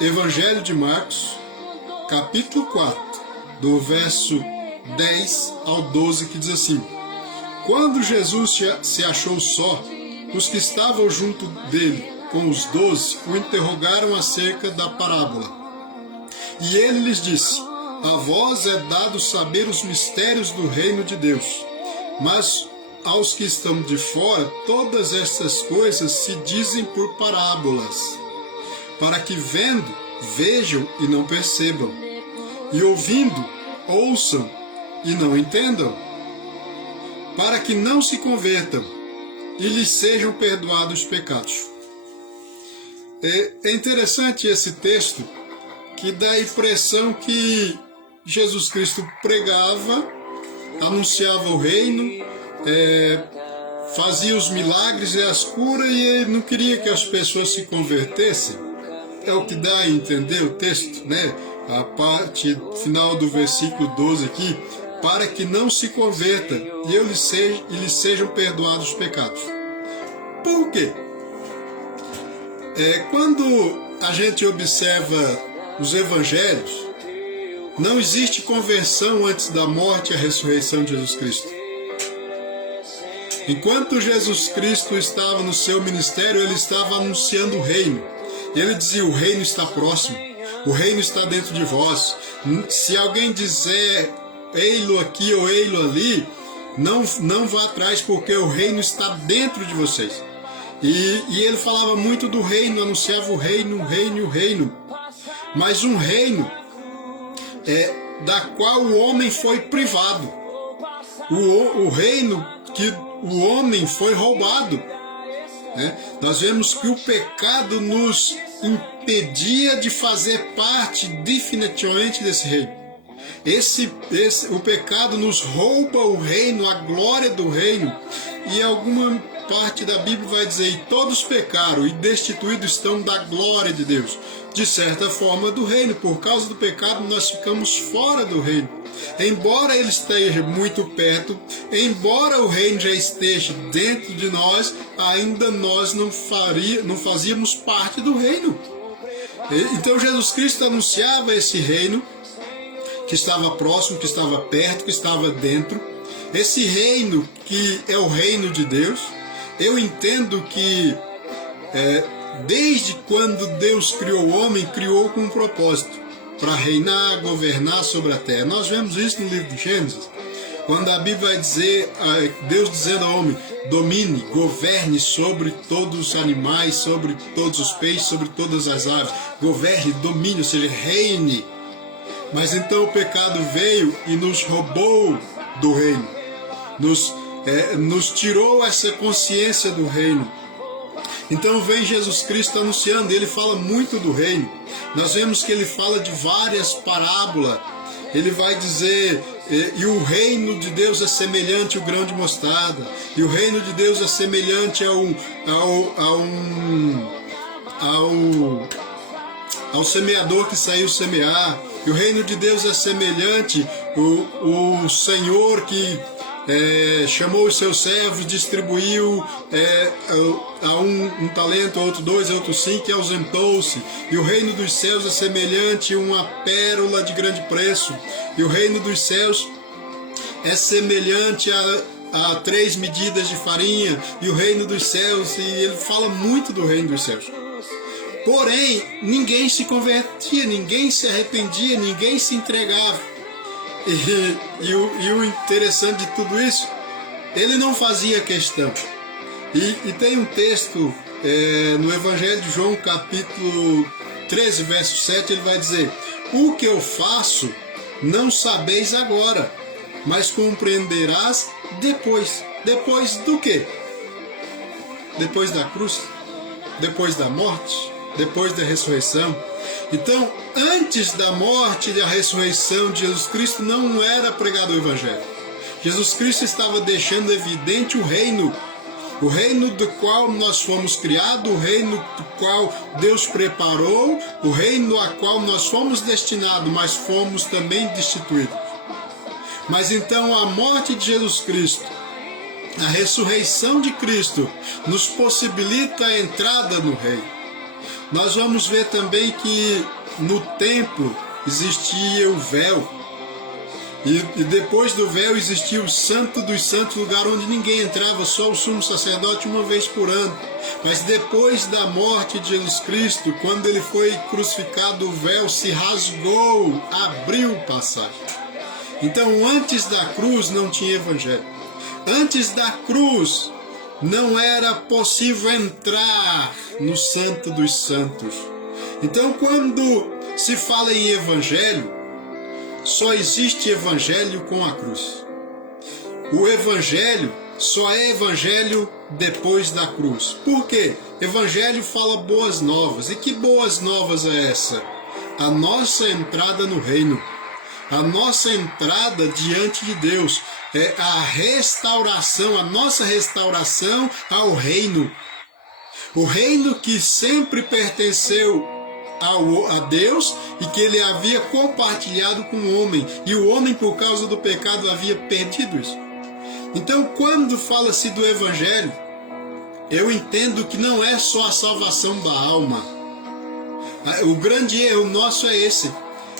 Evangelho de Marcos, capítulo 4, do verso 10 ao 12, que diz assim: Quando Jesus se achou só, os que estavam junto dele, com os 12, o interrogaram acerca da parábola. E ele lhes disse: A vós é dado saber os mistérios do reino de Deus, mas aos que estão de fora, todas estas coisas se dizem por parábolas, para que vendo, vejam e não percebam, e ouvindo, ouçam e não entendam, para que não se convertam e lhes sejam perdoados os pecados. É interessante esse texto, que dá a impressão que Jesus Cristo pregava, anunciava o reino, fazia os milagres e as curas, e ele não queria que as pessoas se convertessem. É o que dá a entender o texto, né? A parte final do versículo 12 aqui: para que não se converta e lhes sejam perdoados os pecados. Por quê? Quando a gente observa os evangelhos, não existe conversão antes da morte e a ressurreição de Jesus Cristo. Enquanto Jesus Cristo estava no seu ministério, ele estava anunciando o reino. Ele dizia: o reino está próximo, o reino está dentro de vós. Se alguém dizer ei-lo aqui ou ei-lo ali, não vá atrás, porque o reino está dentro de vocês. E ele falava muito do reino, anunciava o reino, o reino, o reino. Mas um reino da qual o homem foi privado. O reino que o homem foi roubado. Nós vemos que o pecado nos impedia de fazer parte definitivamente desse reino. O pecado nos rouba o reino, a glória do reino. E alguma parte da Bíblia vai dizer: e todos pecaram e destituídos estão da glória de Deus. De certa forma, do reino. Por causa do pecado, nós ficamos fora do reino. Embora ele esteja muito perto, embora o reino já esteja dentro de nós, ainda nós não fazíamos parte do reino. Então Jesus Cristo anunciava esse reino que estava próximo, que estava perto, que estava dentro. Esse reino que é o reino de Deus. Eu entendo que desde quando Deus criou o homem, criou com um propósito: para reinar, governar sobre a terra. Nós vemos isso no livro de Gênesis, quando a Bíblia vai dizer, Deus dizendo ao homem: domine, governe sobre todos os animais, sobre todos os peixes, sobre todas as aves. Governe, domine, ou seja, reine. Mas então o pecado veio e nos roubou do reino, nos tirou essa consciência do reino. Então vem Jesus Cristo anunciando, ele fala muito do reino. Nós vemos que ele fala de várias parábolas. Ele vai dizer: e o reino de Deus é semelhante ao grão de mostarda, e o reino de Deus é semelhante ao semeador que saiu semear, e o reino de Deus é semelhante o Senhor que chamou os seus servos, distribuiu a um talento, a outro 2, a outro 5, e ausentou-se. E o reino dos céus é semelhante a uma pérola de grande preço. E o reino dos céus é semelhante a 3 medidas de farinha. E o reino dos céus, e ele fala muito do reino dos céus. Porém, ninguém se convertia, ninguém se arrependia, ninguém se entregava. E o interessante de tudo isso, ele não fazia questão. E tem um texto no Evangelho de João, capítulo 13, verso 7, ele vai dizer: o que eu faço não sabeis agora, mas compreenderás depois. Depois do quê? Depois da cruz? Depois da morte? Depois da ressurreição? Então, antes da morte e da ressurreição de Jesus Cristo, não era pregado o Evangelho. Jesus Cristo estava deixando evidente o reino do qual nós fomos criados, o reino do qual Deus preparou, o reino a qual nós fomos destinados, mas fomos também destituídos. Mas então a morte de Jesus Cristo, a ressurreição de Cristo, nos possibilita a entrada no reino. nós vamos ver também que no templo existia o véu. E depois do véu existia o Santo dos Santos, lugar onde ninguém entrava, só o sumo sacerdote uma vez por ano. Mas depois da morte de Jesus Cristo, quando ele foi crucificado, o véu se rasgou, abriu passagem. Então, antes da cruz não tinha evangelho. Antes da cruz não era possível entrar no Santo dos Santos. Então, quando se fala em evangelho, só existe evangelho com a cruz. O evangelho só é evangelho depois da cruz. Por quê? Evangelho fala boas novas. E que boas novas é essa? A nossa entrada no reino. A nossa entrada diante de Deus. É a restauração, a nossa restauração ao reino. O reino que sempre pertenceu a Deus e que ele havia compartilhado com o homem, e o homem por causa do pecado havia perdido isso. Então, quando fala-se do evangelho, eu entendo que não é só a salvação da alma. O grande erro nosso é esse,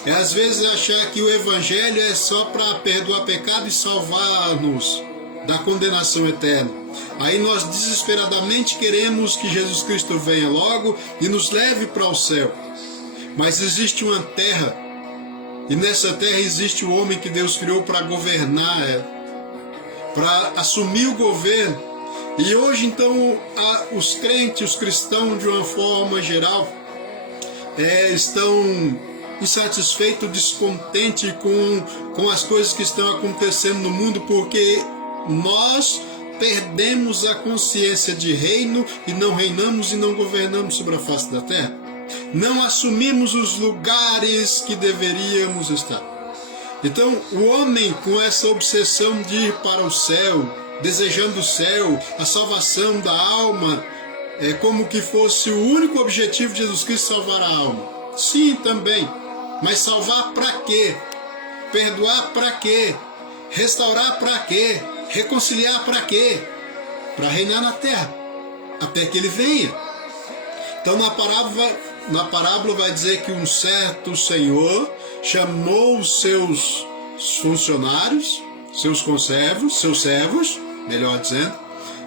é às vezes achar que o evangelho é só para perdoar pecado e salvar-nos da condenação eterna. Aí nós desesperadamente queremos que Jesus Cristo venha logo e nos leve para o céu. Mas existe uma terra, e nessa terra existe o homem que Deus criou para governar ela, para assumir o governo. E hoje então os crentes, os cristãos de uma forma geral, estão insatisfeitos, descontentes com as coisas que estão acontecendo no mundo, porque nós perdemos a consciência de reino e não reinamos e não governamos sobre a face da terra. Não assumimos os lugares que deveríamos estar. Então, o homem com essa obsessão de ir para o céu, desejando o céu, a salvação da alma, é como que fosse o único objetivo de Jesus Cristo, salvar a alma. Sim, também. Mas salvar para quê? Perdoar para quê? Restaurar para quê? Reconciliar para quê? Para reinar na terra, até que ele venha. Então, na parábola vai dizer que um certo senhor chamou os seus funcionários, seus conservos, seus servos, melhor dizendo,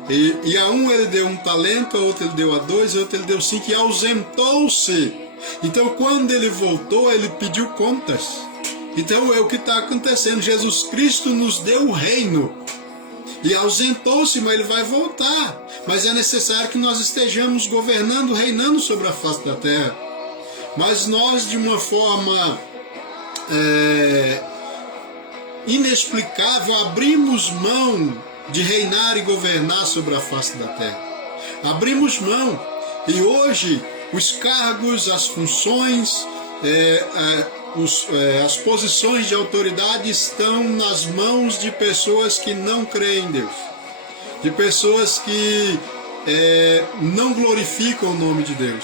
e a um ele deu 1 talento, a outro ele deu a 2, a outro ele deu 5 e ausentou-se. Então, quando ele voltou, ele pediu contas. Então, é o que está acontecendo. Jesus Cristo nos deu o reino e ausentou-se, mas ele vai voltar. Mas é necessário que nós estejamos governando, reinando sobre a face da terra. Mas nós, de uma forma inexplicável, abrimos mão de reinar e governar sobre a face da terra. Abrimos mão. E hoje, os cargos, as funções, as posições de autoridade estão nas mãos de pessoas que não creem em Deus, de pessoas que não glorificam o nome de Deus.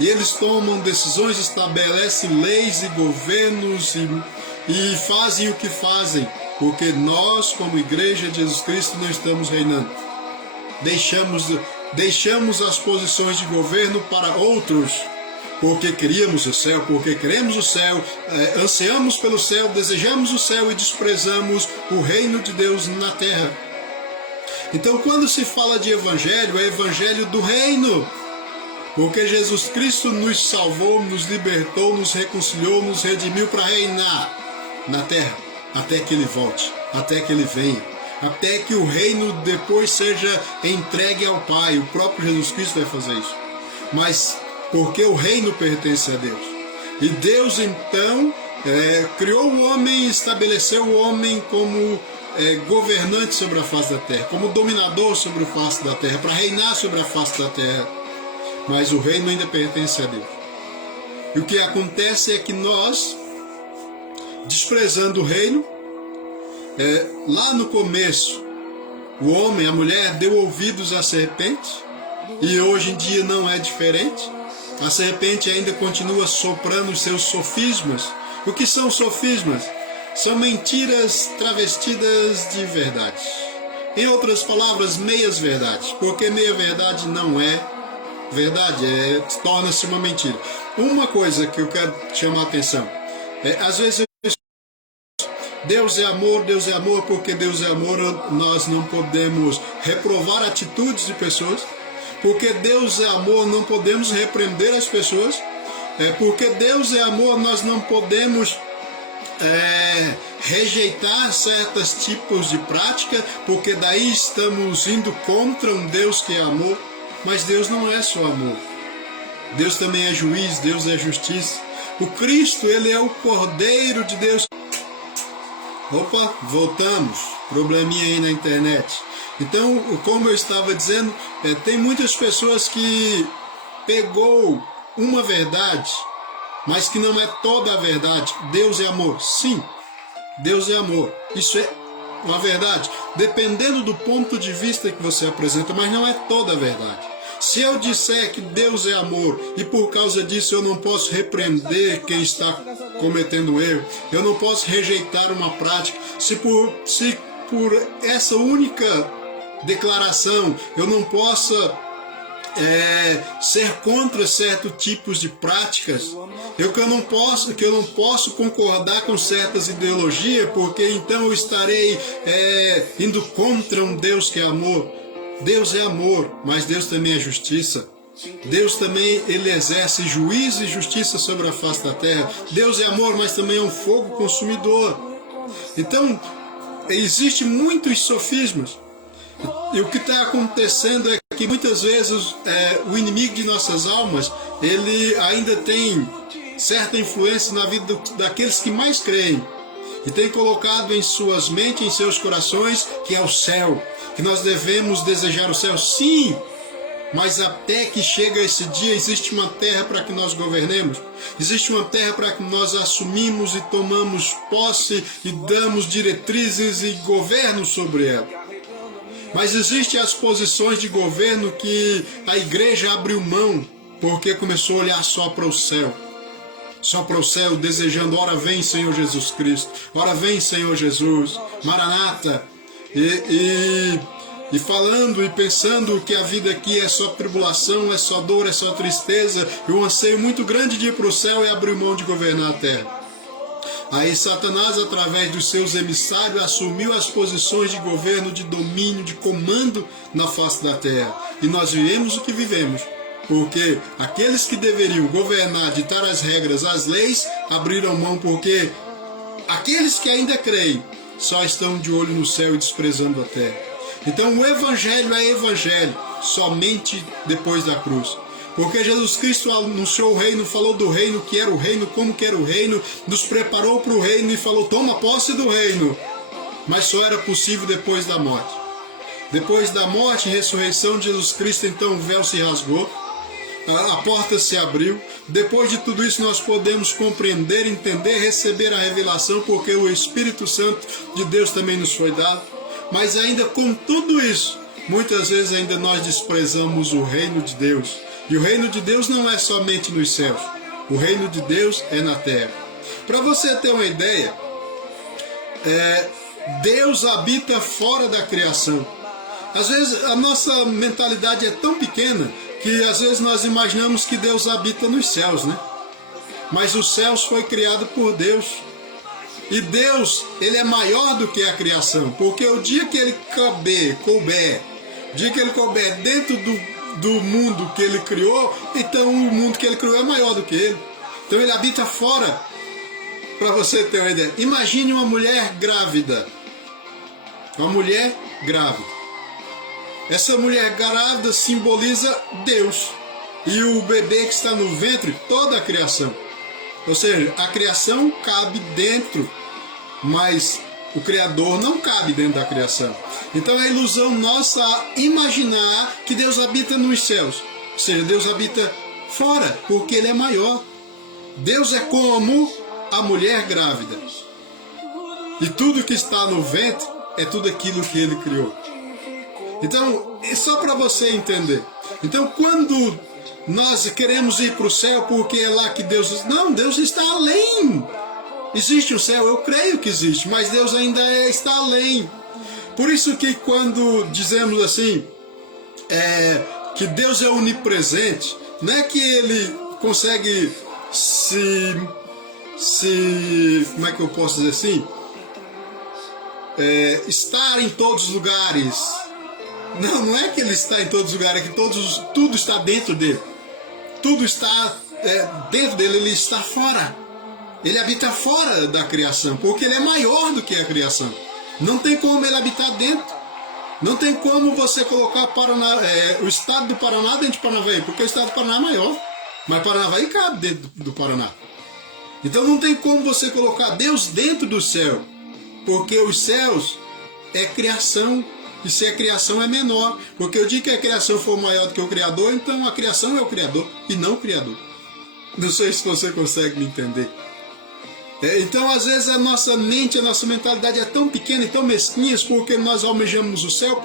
E eles tomam decisões, estabelecem leis e governos e fazem o que fazem, porque nós, como Igreja de Jesus Cristo, não estamos reinando. Deixamos as posições de governo para outros, porque queríamos o céu, porque queremos o céu, ansiamos pelo céu, desejamos o céu e desprezamos o reino de Deus na terra. Então, quando se fala de evangelho, é evangelho do reino, porque Jesus Cristo nos salvou, nos libertou, nos reconciliou, nos redimiu para reinar na terra, até que ele volte, até que ele venha, até que o reino depois seja entregue ao Pai. O próprio Jesus Cristo vai fazer isso. Mas porque o reino pertence a Deus. E Deus então criou o homem, estabeleceu o homem como governante sobre a face da terra, como dominador sobre a face da terra, para reinar sobre a face da terra. Mas o reino ainda pertence a Deus. E o que acontece é que nós, desprezando o reino, lá no começo, o homem, a mulher, deu ouvidos à serpente, e hoje em dia não é diferente. A serpente ainda continua soprando os seus sofismas. O que são sofismas? São mentiras travestidas de verdade. Em outras palavras, meias verdades, porque meia verdade não é verdade, torna-se uma mentira. Uma coisa que eu quero chamar a atenção, às vezes Deus é amor, porque Deus é amor, nós não podemos reprovar atitudes de pessoas, porque Deus é amor, não podemos repreender as pessoas, porque Deus é amor, nós não podemos rejeitar certos tipos de prática, porque daí estamos indo contra um Deus que é amor. Mas Deus não é só amor, Deus também é juiz, Deus é justiça. O Cristo, ele é o Cordeiro de Deus. Opa, voltamos, probleminha aí na internet. Então, como eu estava dizendo, tem muitas pessoas que pegou uma verdade, mas que não é toda a verdade. Deus é amor, sim, Deus é amor, isso é uma verdade, dependendo do ponto de vista que você apresenta, mas não é toda a verdade. Se eu disser que Deus é amor e por causa disso eu não posso repreender quem está cometendo um erro, eu não posso rejeitar uma prática, se por essa única declaração eu não possa ser contra certos tipos de práticas, que eu não posso concordar com certas ideologias, porque então eu estarei indo contra um Deus que é amor. Deus é amor, mas Deus também é justiça. Deus também, ele exerce juízo e justiça sobre a face da terra. Deus é amor, mas também é um fogo consumidor. Então, existem muitos sofismas. E o que está acontecendo é que muitas vezes o inimigo de nossas almas, ele ainda tem certa influência na vida daqueles que mais creem. E tem colocado em suas mentes, em seus corações, que é o céu, que nós devemos desejar o céu, sim, mas até que chega esse dia, existe uma terra para que nós governemos, existe uma terra para que nós assumimos e tomamos posse e damos diretrizes e governo sobre ela. Mas existem as posições de governo que a igreja abriu mão, porque começou a olhar só para o céu. Só para o céu, desejando, ora vem Senhor Jesus Cristo, ora vem Senhor Jesus, Maranata, e falando e pensando que a vida aqui é só tribulação, é só dor, é só tristeza, e um anseio muito grande de ir para o céu é abrir mão de governar a terra. Aí Satanás, através dos seus emissários, assumiu as posições de governo, de domínio, de comando na face da terra, e nós vivemos o que vivemos. Porque aqueles que deveriam governar, ditar as regras, as leis, abriram mão, porque aqueles que ainda creem só estão de olho no céu e desprezando a terra. Então o Evangelho é Evangelho somente depois da cruz. Porque Jesus Cristo anunciou o reino, falou do reino, que era o reino, como que era o reino, nos preparou para o reino e falou, toma posse do reino. Mas só era possível depois da morte. Depois da morte e ressurreição de Jesus Cristo, então o véu se rasgou. A porta se abriu. Depois de tudo isso nós podemos compreender, entender, receber a revelação, porque o Espírito Santo de Deus também nos foi dado. Mas ainda com tudo isso, muitas vezes ainda nós desprezamos o reino de Deus. E o reino de Deus não é somente nos céus. O reino de Deus é na terra. Para você ter uma ideia, Deus habita fora da criação. Às vezes a nossa mentalidade é tão pequena que às vezes nós imaginamos que Deus habita nos céus, né? Mas os céus foi criado por Deus. E Deus, ele é maior do que a criação, porque o dia que ele couber dentro do mundo que ele criou, então o mundo que ele criou é maior do que ele. Então ele habita fora. Para você ter uma ideia, imagine uma mulher grávida. Uma mulher grávida. Essa mulher grávida simboliza Deus. E o bebê que está no ventre, toda a criação. Ou seja, a criação cabe dentro, mas o Criador não cabe dentro da criação. Então é ilusão nossa imaginar que Deus habita nos céus. Ou seja, Deus habita fora, porque Ele é maior. Deus é como a mulher grávida. E tudo que está no ventre é tudo aquilo que Ele criou. Então, é só para você entender. Então, quando nós queremos ir para o céu porque é lá que Deus... Não, Deus está além. Existe o céu, eu creio que existe, mas Deus ainda está além. Por isso que quando dizemos assim, que Deus é onipresente, não é que ele consegue como é que eu posso dizer assim? Estar em todos os lugares. Não é que ele está em todos os lugares, é que tudo está dentro dele. Tudo está dentro dele, ele está fora. Ele habita fora da criação, porque ele é maior do que a criação. Não tem como ele habitar dentro. Não tem como você colocar o estado do Paraná dentro de Paranavaí, porque o estado do Paraná é maior. Mas Paranavaí cabe dentro do Paraná. Então não tem como você colocar Deus dentro do céu, porque os céus é criação, e se a criação é menor. Porque eu digo que a criação for maior do que o Criador, então a criação é o Criador e não o Criador. Não sei se você consegue me entender. Então, às vezes, a nossa mente, a nossa mentalidade é tão pequena e tão mesquinha porque nós almejamos o céu,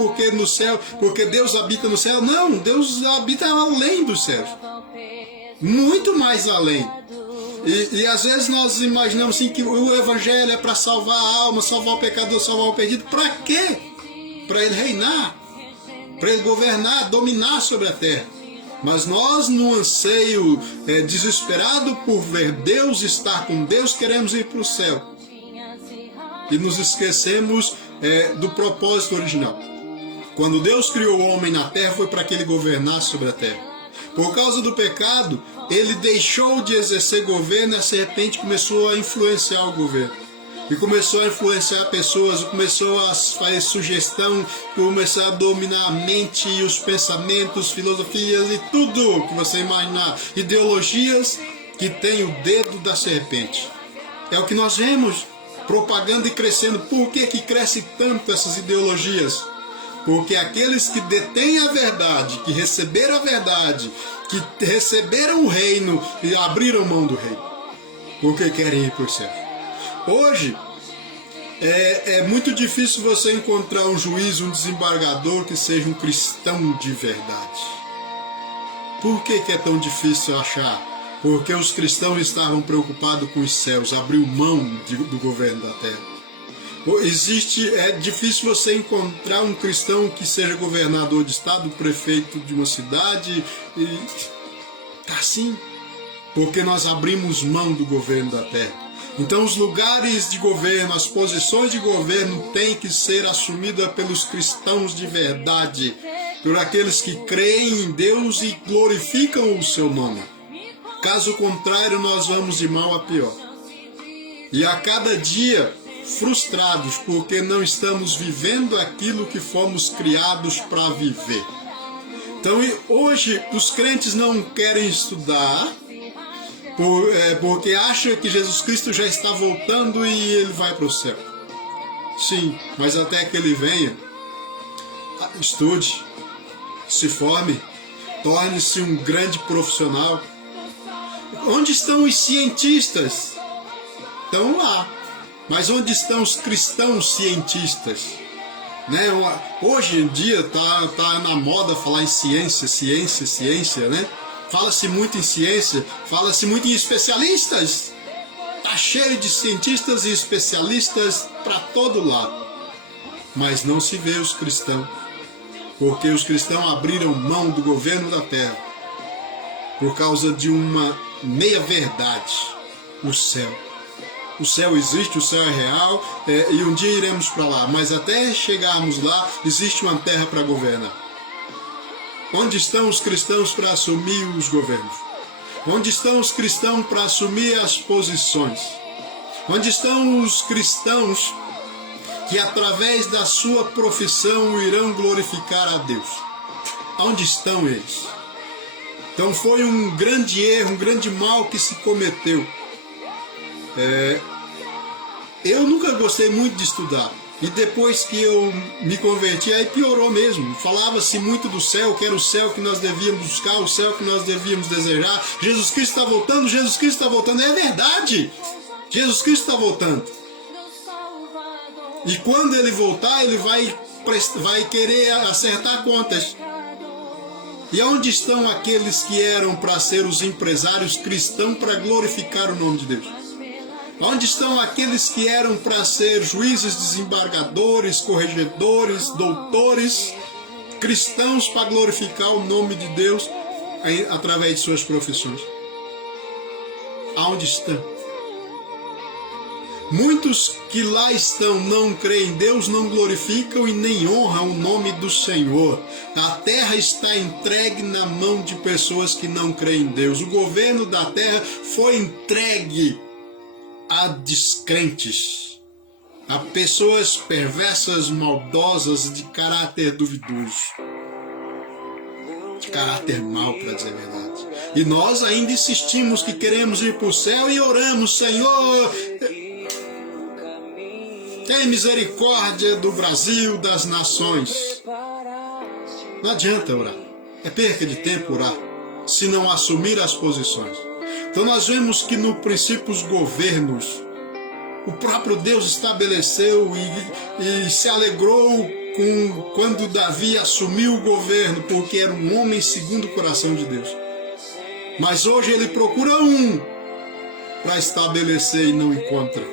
porque Deus habita no céu. Não, Deus habita além dos céus. Muito mais além. E às vezes nós imaginamos assim, que o Evangelho é para salvar a alma, salvar o pecador, salvar o perdido. Para quê? Para ele reinar, para ele governar, dominar sobre a terra. Mas nós, no anseio desesperado por ver Deus, estar com Deus, queremos ir para o céu. E nos esquecemos do propósito original. Quando Deus criou o homem na terra, foi para que ele governasse sobre a terra. Por causa do pecado, ele deixou de exercer governo e a serpente começou a influenciar o governo. E começou a influenciar pessoas, começou a fazer sugestão, começou a dominar a mente e os pensamentos, filosofias e tudo que você imaginar. Ideologias que têm o dedo da serpente. É o que nós vemos propagando e crescendo. Por que cresce tanto essas ideologias? Porque aqueles que detêm a verdade, que receberam a verdade, que receberam o reino e abriram mão do reino. Porque querem ir para o céu. Hoje, é muito difícil você encontrar um juiz, um desembargador que seja um cristão de verdade. Por que é tão difícil achar? Porque os cristãos estavam preocupados com os céus, abriu mão do governo da terra. É difícil você encontrar um cristão que seja governador de estado, prefeito de uma cidade, e tá assim, porque nós abrimos mão do governo da terra. Então os lugares de governo, as posições de governo têm que ser assumidas pelos cristãos de verdade, por aqueles que creem em Deus e glorificam o seu nome. Caso contrário, nós vamos de mal a pior. E a cada dia, frustrados porque não estamos vivendo aquilo que fomos criados para viver. Então hoje os crentes não querem estudar, porque acha que Jesus Cristo já está voltando e ele vai para o céu. Sim, mas até que ele venha, estude, se forme, torne-se um grande profissional. Onde estão os cientistas? Estão lá. Mas onde estão os cristãos cientistas? Né? Hoje em dia tá na moda falar em ciência, né? Fala-se muito em ciência, fala-se muito em especialistas. Está cheio de cientistas e especialistas para todo lado. Mas não se vê os cristãos, porque os cristãos abriram mão do governo da terra por causa de uma meia-verdade, o céu. O céu existe, o céu é real, e um dia iremos para lá, mas até chegarmos lá, existe uma terra para governar. Onde estão os cristãos para assumir os governos? Onde estão os cristãos para assumir as posições? Onde estão os cristãos que através da sua profissão irão glorificar a Deus? Onde estão eles? Então foi um grande erro, um grande mal que se cometeu. Eu nunca gostei muito de estudar. E depois que eu me converti, aí piorou mesmo. Falava-se muito do céu, que era o céu que nós devíamos buscar, o céu que nós devíamos desejar. Jesus Cristo está voltando, Jesus Cristo está voltando. É verdade! Jesus Cristo está voltando. E quando ele voltar, ele vai querer acertar contas. E onde estão aqueles que eram para ser os empresários cristãos para glorificar o nome de Deus? Onde estão aqueles que eram para ser juízes, desembargadores, corregedores, doutores, cristãos para glorificar o nome de Deus através de suas profissões? Aonde estão? Muitos que lá estão não creem em Deus, não glorificam e nem honram o nome do Senhor. A terra está entregue na mão de pessoas que não creem em Deus. O governo da terra foi entregue a descrentes, a pessoas perversas, maldosas, de caráter duvidoso, de caráter mau, para dizer a verdade. E nós ainda insistimos que queremos ir para o céu e oramos: Senhor, tem misericórdia do Brasil, das nações. Não adianta orar. É perca de tempo orar, se não assumir as posições. Então nós vemos que no princípio os governos, o próprio Deus estabeleceu e se alegrou quando Davi assumiu o governo, porque era um homem segundo o coração de Deus. Mas hoje ele procura um para estabelecer e não encontra.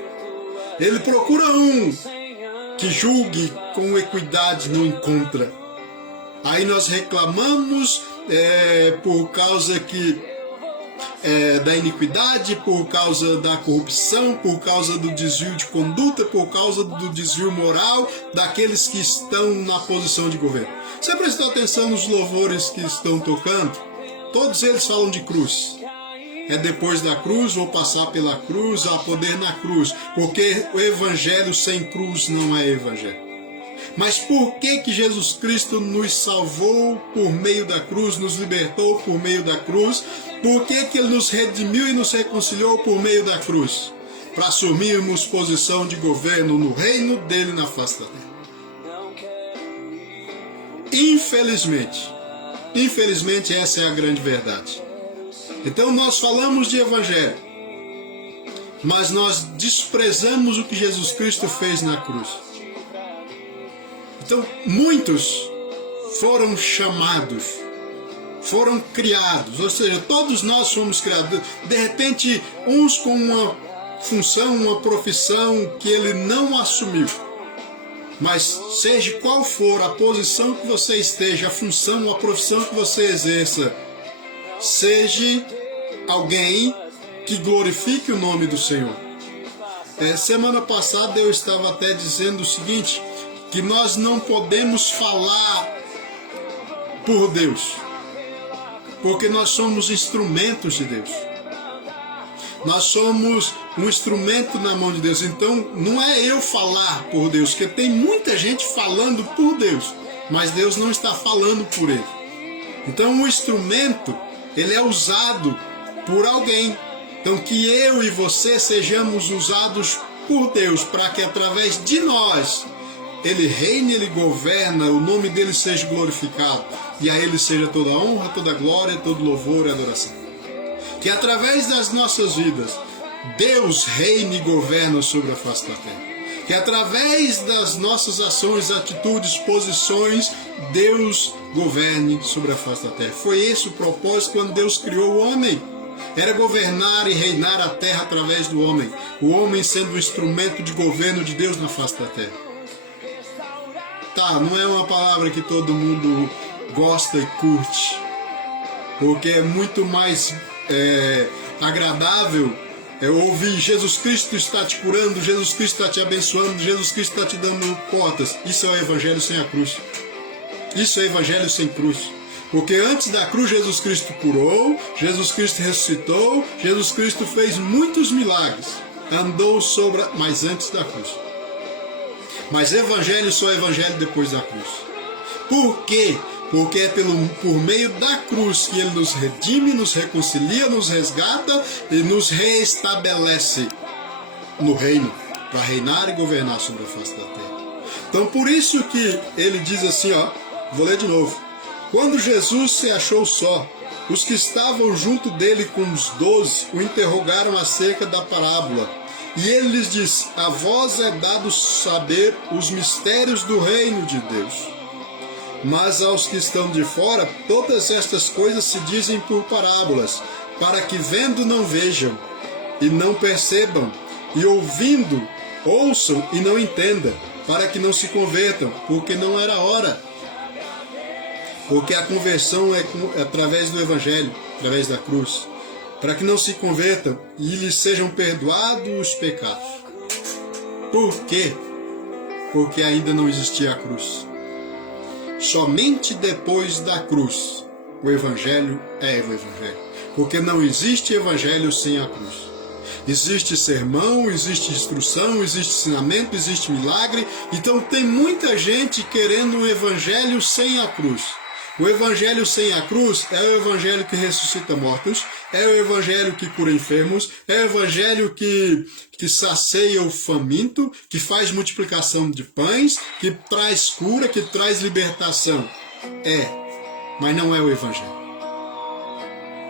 Ele procura um que julgue com equidade, não encontra. Aí nós reclamamos por causa da iniquidade, por causa da corrupção, por causa do desvio de conduta, por causa do desvio moral daqueles que estão na posição de governo. Você prestou atenção nos louvores que estão tocando? Todos eles falam de cruz. É depois da cruz, vou passar pela cruz, há poder na cruz. Porque o evangelho sem cruz não é evangelho. Mas por que Jesus Cristo nos salvou por meio da cruz, nos libertou por meio da cruz? Por que Ele nos redimiu e nos reconciliou por meio da cruz? Para assumirmos posição de governo no reino dele na face da terra. Infelizmente essa é a grande verdade. Então nós falamos de evangelho, mas nós desprezamos o que Jesus Cristo fez na cruz. Então muitos foram chamados, foram criados, ou seja, todos nós fomos criados. De repente, uns com uma função, uma profissão que ele não assumiu. Mas seja qual for a posição que você esteja, a função, a profissão que você exerça, seja alguém que glorifique o nome do Senhor. Semana passada eu estava até dizendo o seguinte, que nós não podemos falar por Deus, porque nós somos instrumentos de Deus. Nós somos um instrumento na mão de Deus. Então não é eu falar por Deus, porque tem muita gente falando por Deus, mas Deus não está falando por ele. Então o instrumento, ele é usado por alguém. Então que eu e você sejamos usados por Deus, para que através de nós ele reine, ele governa, o nome dele seja glorificado, e a ele seja toda a honra, toda a glória, todo louvor e adoração. Que através das nossas vidas Deus reine e governa sobre a face da terra. Que através das nossas ações, atitudes, posições, Deus governe sobre a face da terra. Foi esse o propósito quando Deus criou o homem. Era governar e reinar a terra através do homem. O homem sendo o instrumento de governo de Deus na face da terra. Tá, não é uma palavra que todo mundo gosta e curte, porque é muito mais agradável ouvir Jesus Cristo está te curando, Jesus Cristo está te abençoando, Jesus Cristo está te dando portas. Isso é o evangelho sem a cruz. Isso é evangelho sem cruz. Porque antes da cruz Jesus Cristo curou, Jesus Cristo ressuscitou, Jesus Cristo fez muitos milagres, andou mas antes da cruz. Mas evangelho só é evangelho depois da cruz. Por quê? Porque é por meio da cruz que ele nos redime, nos reconcilia, nos resgata e nos reestabelece no reino, para reinar e governar sobre a face da terra. Então por isso que ele diz assim, vou ler de novo. Quando Jesus se achou só, os que estavam junto dele com os 12 o interrogaram acerca da parábola. E ele lhes disse: a vós é dado saber os mistérios do reino de Deus. Mas aos que estão de fora, todas estas coisas se dizem por parábolas, para que vendo não vejam, e não percebam, e ouvindo, ouçam e não entendam, para que não se convertam, porque não era hora. Porque a conversão é através do Evangelho, através da cruz, para que não se convertam e lhes sejam perdoados os pecados. Por quê? Porque ainda não existia a cruz. Somente depois da cruz, o Evangelho é o Evangelho. Porque não existe Evangelho sem a cruz. Existe sermão, existe instrução, existe ensinamento, existe milagre. Então tem muita gente querendo um Evangelho sem a cruz. O Evangelho sem a cruz é o Evangelho que ressuscita mortos, é o Evangelho que cura enfermos, é o Evangelho que sacia o faminto, que faz multiplicação de pães, que traz cura, que traz libertação. Mas não é o Evangelho.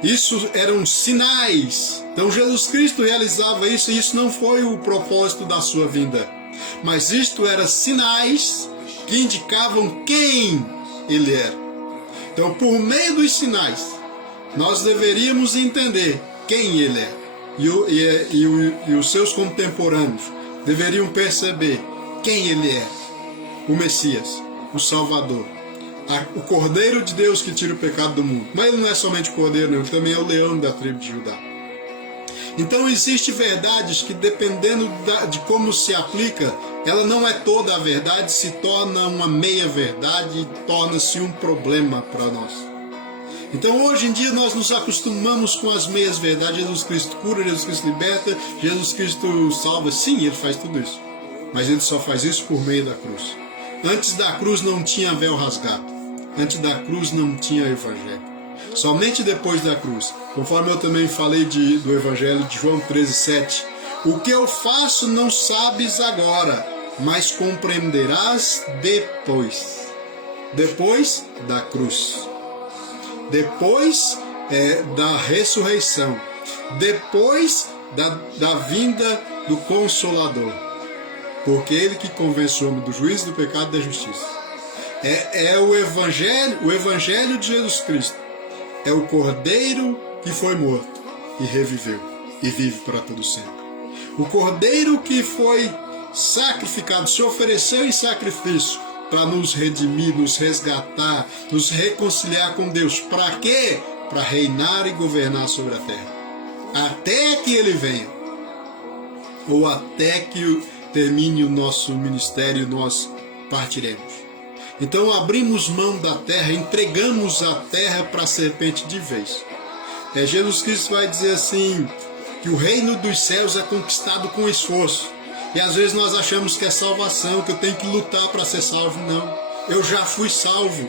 Isso eram sinais. Então Jesus Cristo realizava isso e isso não foi o propósito da sua vinda. Mas isto eram sinais que indicavam quem ele era. Então, por meio dos sinais, nós deveríamos entender quem ele é. E os seus contemporâneos deveriam perceber quem ele é. O Messias, o Salvador, o Cordeiro de Deus que tira o pecado do mundo. Mas ele não é somente o Cordeiro, não, ele também é o leão da tribo de Judá. Então, existem verdades que, dependendo de como se aplica, ela não é toda a verdade, se torna uma meia-verdade e torna-se um problema para nós. Então, hoje em dia, nós nos acostumamos com as meias-verdades. Jesus Cristo cura, Jesus Cristo liberta, Jesus Cristo salva. Sim, ele faz tudo isso. Mas ele só faz isso por meio da cruz. Antes da cruz não tinha véu rasgado. Antes da cruz não tinha evangelho. Somente depois da cruz, conforme eu também falei do Evangelho de João 13,7, o que eu faço não sabes agora, mas compreenderás depois. Depois da cruz. Depois da ressurreição. Depois da vinda do Consolador. Porque ele que convence o homem do juízo, do pecado e da justiça. É o Evangelho de Jesus Cristo. É o Cordeiro que foi morto e reviveu e vive para todo sempre. O Cordeiro que foi sacrificado, se ofereceu em sacrifício para nos redimir, nos resgatar, nos reconciliar com Deus. Para quê? Para reinar e governar sobre a terra. Até que ele venha. Ou até que termine o nosso ministério, nós partiremos. Então abrimos mão da terra, entregamos a terra para a serpente de vez. Jesus Cristo vai dizer assim, que o reino dos céus é conquistado com esforço. E às vezes nós achamos que é salvação, que eu tenho que lutar para ser salvo. Não, eu já fui salvo.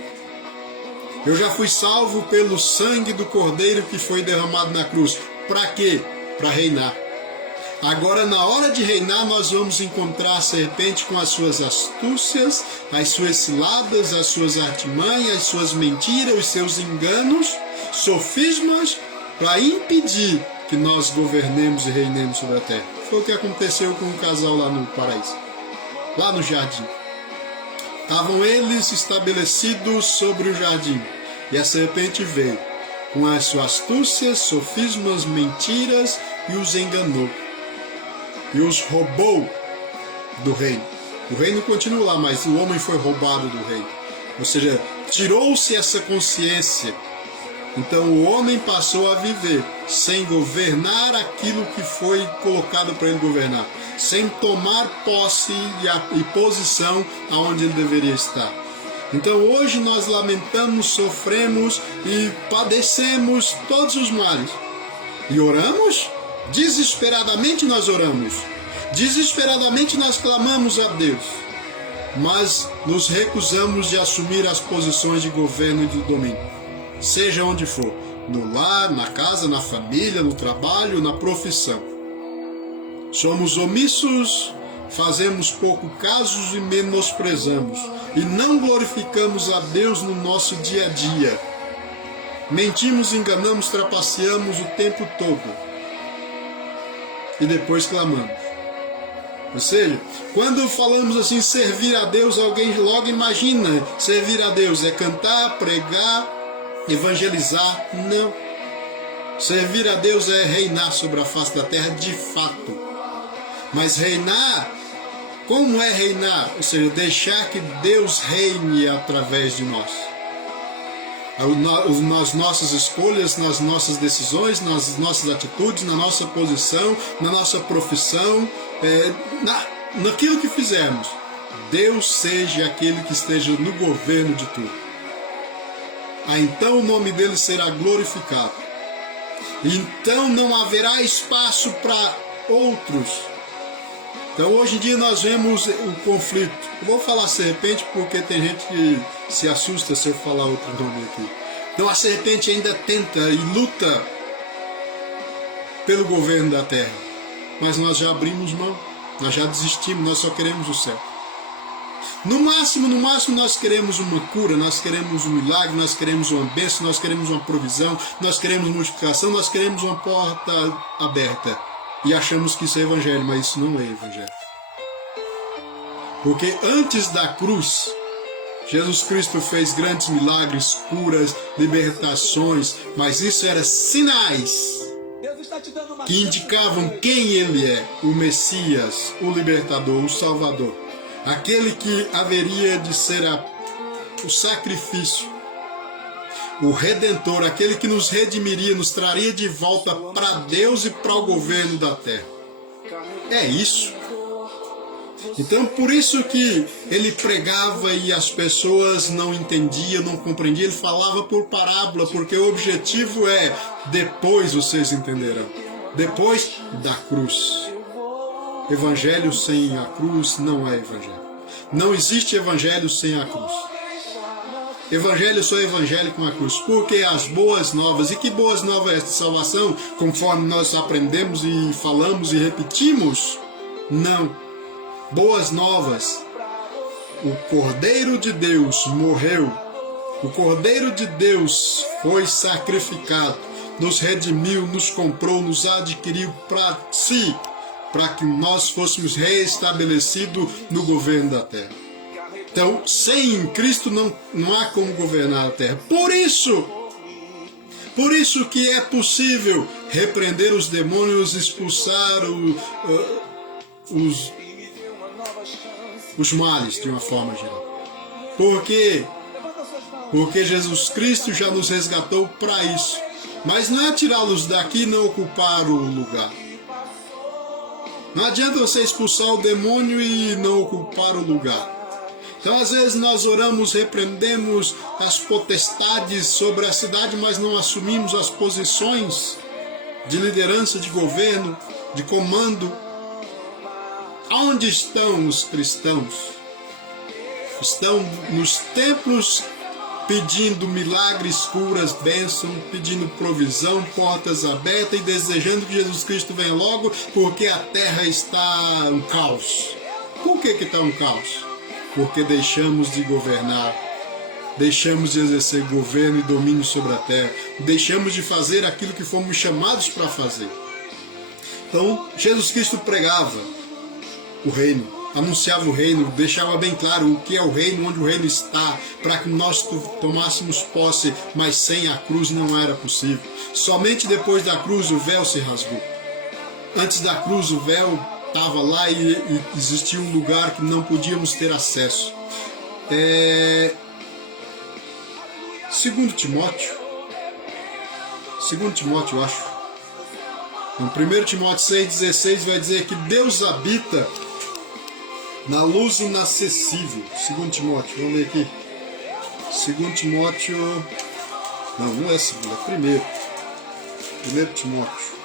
Eu já fui salvo pelo sangue do Cordeiro que foi derramado na cruz. Para quê? Para reinar. Agora, na hora de reinar, nós vamos encontrar a serpente com as suas astúcias, as suas ciladas, as suas artimanhas, as suas mentiras, os seus enganos, sofismas, para impedir que nós governemos e reinemos sobre a terra. Foi o que aconteceu com um casal lá no paraíso, lá no jardim. Estavam eles estabelecidos sobre o jardim, e a serpente veio com as suas astúcias, sofismas, mentiras, e os enganou. E os roubou do reino. O reino continua lá, mas o homem foi roubado do reino. Ou seja, tirou-se essa consciência. Então o homem passou a viver sem governar aquilo que foi colocado para ele governar. Sem tomar posse e posição aonde ele deveria estar. Então hoje nós lamentamos, sofremos e padecemos todos os males. E oramos? Desesperadamente nós oramos, desesperadamente nós clamamos a Deus, mas nos recusamos de assumir as posições de governo e de domínio, seja onde for, no lar, na casa, na família, no trabalho, na profissão. Somos omissos, fazemos pouco caso e menosprezamos, e não glorificamos a Deus no nosso dia a dia. Mentimos, enganamos, trapaceamos o tempo todo. E depois clamamos. Ou seja, quando falamos assim, servir a Deus, alguém logo imagina, servir a Deus é cantar, pregar, evangelizar. Não. Servir a Deus é reinar sobre a face da terra de fato. Mas reinar, como é reinar? Ou seja, deixar que Deus reine através de nós. nas nossas escolhas, nas nossas decisões, nas nossas atitudes, na nossa posição, na nossa profissão, naquilo que fizermos. Deus seja aquele que esteja no governo de tudo. Então o nome dele será glorificado. Então não haverá espaço para outros. Então hoje em dia nós vemos o conflito. Eu vou falar serpente porque tem gente que se assusta se eu falar outro nome aqui. Então a serpente ainda tenta e luta pelo governo da terra. Mas nós já abrimos mão, nós já desistimos, nós só queremos o céu. No máximo nós queremos uma cura, nós queremos um milagre, nós queremos uma bênção, nós queremos uma provisão, nós queremos multiplicação, nós queremos uma porta aberta. E achamos que isso é evangelho, mas isso não é evangelho. Porque antes da cruz, Jesus Cristo fez grandes milagres, curas, libertações, mas isso eram sinais que indicavam quem ele é, o Messias, o libertador, o Salvador. Aquele que haveria de ser o sacrifício, o Redentor, aquele que nos redimiria, nos traria de volta para Deus e para o governo da terra. É isso. Então, por isso que ele pregava e as pessoas não entendiam, não compreendiam. Ele falava por parábola, porque o objetivo é: depois vocês entenderão. Depois da cruz. Evangelho sem a cruz não é evangelho. Não existe evangelho sem a cruz. Evangelho só é evangelho com a cruz, porque as boas novas, e que boas novas é esta salvação, conforme nós aprendemos e falamos e repetimos? Não. Boas novas. O Cordeiro de Deus morreu. O Cordeiro de Deus foi sacrificado, nos redimiu, nos comprou, nos adquiriu para si, para que nós fôssemos reestabelecidos no governo da terra. Então, sem Cristo não há como governar a terra. Por isso que é possível repreender os demônios, expulsar os males de uma forma geral. Porque Jesus Cristo já nos resgatou para isso. Mas não é tirá-los daqui e não ocupar o lugar. Não adianta você expulsar o demônio e não ocupar o lugar. Então, às vezes, nós oramos, repreendemos as potestades sobre a cidade, mas não assumimos as posições de liderança, de governo, de comando. Onde estão os cristãos? Estão nos templos pedindo milagres, curas, bênçãos, pedindo provisão, portas abertas e desejando que Jesus Cristo venha logo, porque a terra está um caos. Por que está um caos? Porque deixamos de governar, deixamos de exercer governo e domínio sobre a terra, deixamos de fazer aquilo que fomos chamados para fazer. Então, Jesus Cristo pregava o reino, anunciava o reino, deixava bem claro o que é o reino, onde o reino está, para que nós tomássemos posse, mas sem a cruz não era possível. Somente depois da cruz o véu se rasgou. Antes da cruz o véu estava lá e existia um lugar que não podíamos ter acesso. 2 Timóteo, eu acho. Então, 1 Timóteo 6,16 vai dizer que Deus habita na luz inacessível. 2 Timóteo, vamos ler aqui. 2 Timóteo, não é segundo, é 1 Timóteo.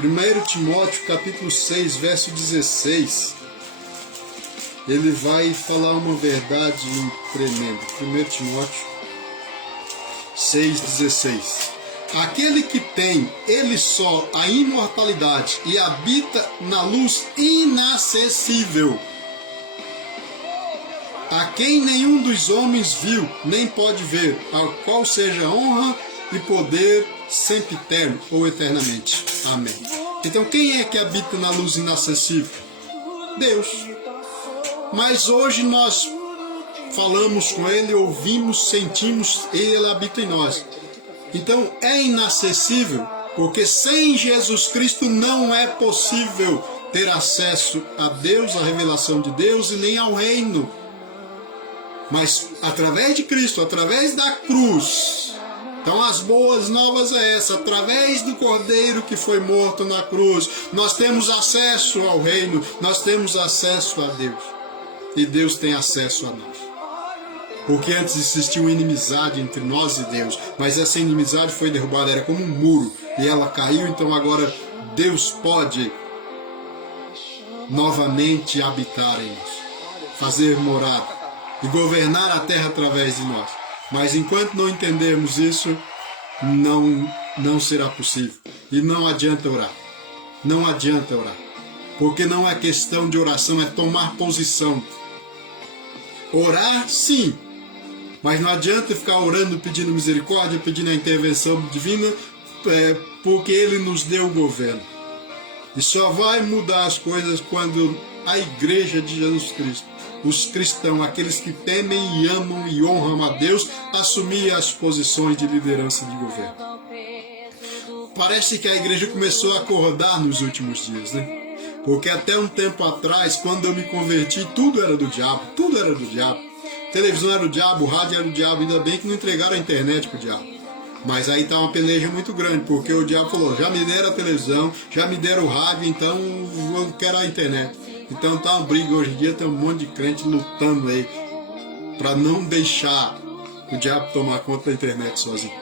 1 Timóteo capítulo 6, verso 16, ele vai falar uma verdade tremenda. 1 Timóteo 6,16. Aquele que tem, ele só, a imortalidade e habita na luz inacessível, a quem nenhum dos homens viu, nem pode ver, ao qual seja honra e poder sempiterno ou eternamente. Amém. Então quem é que habita na luz inacessível? Deus. Mas hoje nós falamos com Ele, ouvimos, sentimos, Ele habita em nós. Então é inacessível, porque sem Jesus Cristo não é possível ter acesso a Deus, à revelação de Deus e nem ao reino. Mas através de Cristo, através da cruz, Então as boas novas é essa: através do Cordeiro que foi morto na cruz, nós temos acesso ao reino, nós temos acesso a Deus. E Deus tem acesso a nós. Porque antes existia uma inimizade entre nós e Deus, mas essa inimizade foi derrubada, era como um muro, e ela caiu. Então agora Deus pode novamente habitar em nós, fazer morada e governar a terra através de nós. Mas enquanto não entendermos isso, não será possível. E não adianta orar. Não adianta orar. Porque não é questão de oração, é tomar posição. Orar, sim. Mas não adianta ficar orando, pedindo misericórdia, pedindo a intervenção divina, porque Ele nos deu o governo. E só vai mudar as coisas quando a Igreja de Jesus Cristo, os cristãos, aqueles que temem e amam e honram a Deus, assumir as posições de liderança de governo. Parece que a igreja começou a acordar nos últimos dias, né? Porque até um tempo atrás, quando eu me converti, tudo era do diabo, tudo era do diabo. A televisão era do diabo, o rádio era do diabo, ainda bem que não entregaram a internet pro diabo. Mas aí tá uma peleja muito grande, porque o diabo falou: já me deram a televisão, já me deram o rádio, então eu quero a internet. Então tá uma briga hoje em dia, tem um monte de crente lutando aí para não deixar o diabo tomar conta da internet sozinho.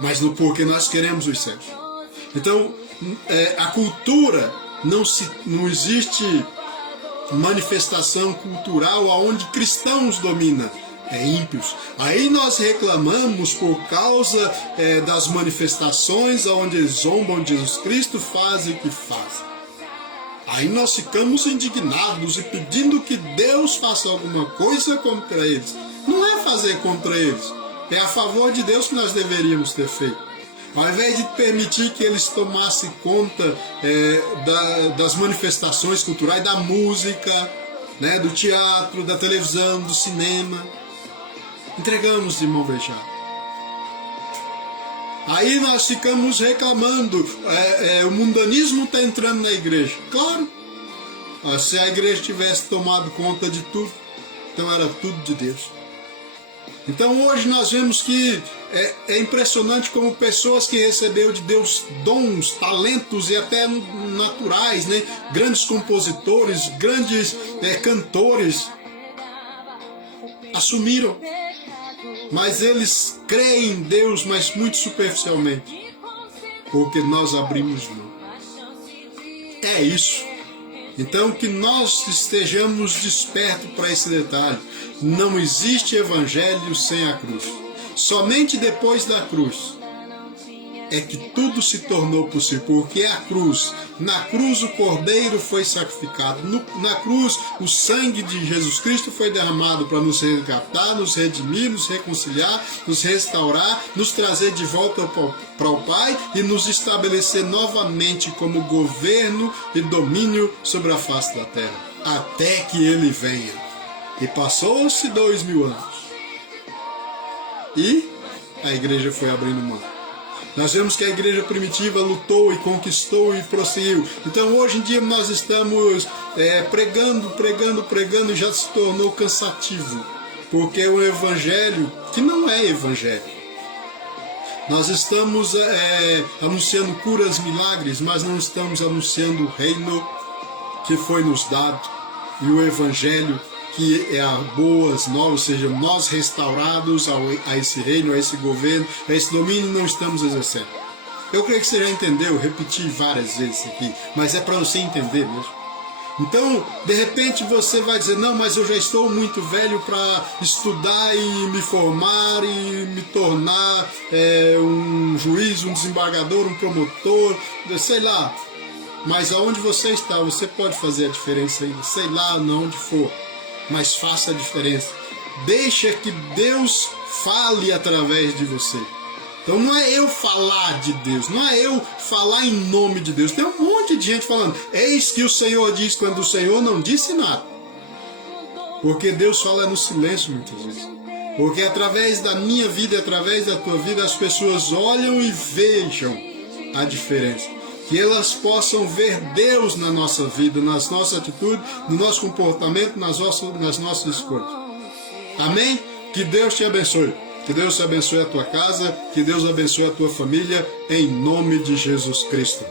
Mas porque nós queremos os céus. Então a cultura, não existe manifestação cultural onde cristãos dominam, é ímpios. Aí nós reclamamos por causa das manifestações onde eles zombam de Jesus Cristo, fazem o que fazem. Aí nós ficamos indignados e pedindo que Deus faça alguma coisa contra eles. Não é fazer contra eles, é a favor de Deus que nós deveríamos ter feito. Ao invés de permitir que eles tomassem conta das manifestações culturais, da música, né, do teatro, da televisão, do cinema, entregamos de mão beijada. Aí nós ficamos reclamando, o mundanismo está entrando na igreja. Claro, se a igreja tivesse tomado conta de tudo, então era tudo de Deus. Então hoje nós vemos que é impressionante como pessoas que receberam de Deus dons, talentos e até naturais, né? Grandes compositores, grandes cantores, assumiram. Mas eles creem em Deus, mas muito superficialmente, porque nós abrimos mão. É isso. Então que nós estejamos despertos para esse detalhe. Não existe evangelho sem a cruz. Somente depois da cruz é que tudo se tornou possível, porque a cruz, na cruz o Cordeiro foi sacrificado, na cruz o sangue de Jesus Cristo foi derramado para nos resgatar, nos redimir, nos reconciliar, nos restaurar, nos trazer de volta para o Pai e nos estabelecer novamente como governo e domínio sobre a face da terra, até que Ele venha. E passou-se 2000 anos. E a igreja foi abrindo mão. Nós vemos que a igreja primitiva lutou e conquistou e prosseguiu. Então hoje em dia nós estamos pregando e já se tornou cansativo. Porque é um evangelho que não é evangelho. Nós estamos anunciando curas, milagres, mas não estamos anunciando o reino que foi nos dado. E o evangelho que é a boas novas, ou seja, nós restaurados a esse reino, a esse governo, a esse domínio, não estamos exercendo. Eu creio que você já entendeu, repeti várias vezes aqui, mas é para você entender mesmo. Então, de repente você vai dizer: não, mas eu já estou muito velho para estudar e me formar e me tornar um juiz, um desembargador, um promotor, sei lá. Mas aonde você está, você pode fazer a diferença ainda, sei lá onde for. Mas faça a diferença. Deixa que Deus fale através de você. Então não é eu falar de Deus, não é eu falar em nome de Deus. Tem um monte de gente falando: eis que o Senhor diz, quando o Senhor não disse nada. Porque Deus fala no silêncio muitas vezes. Porque através da minha vida, através da tua vida, as pessoas olham e vejam a diferença. Que elas possam ver Deus na nossa vida, nas nossas atitudes, no nosso comportamento, nas nossas escolhas. Amém? Que Deus te abençoe. Que Deus abençoe a tua casa, que Deus abençoe a tua família, em nome de Jesus Cristo.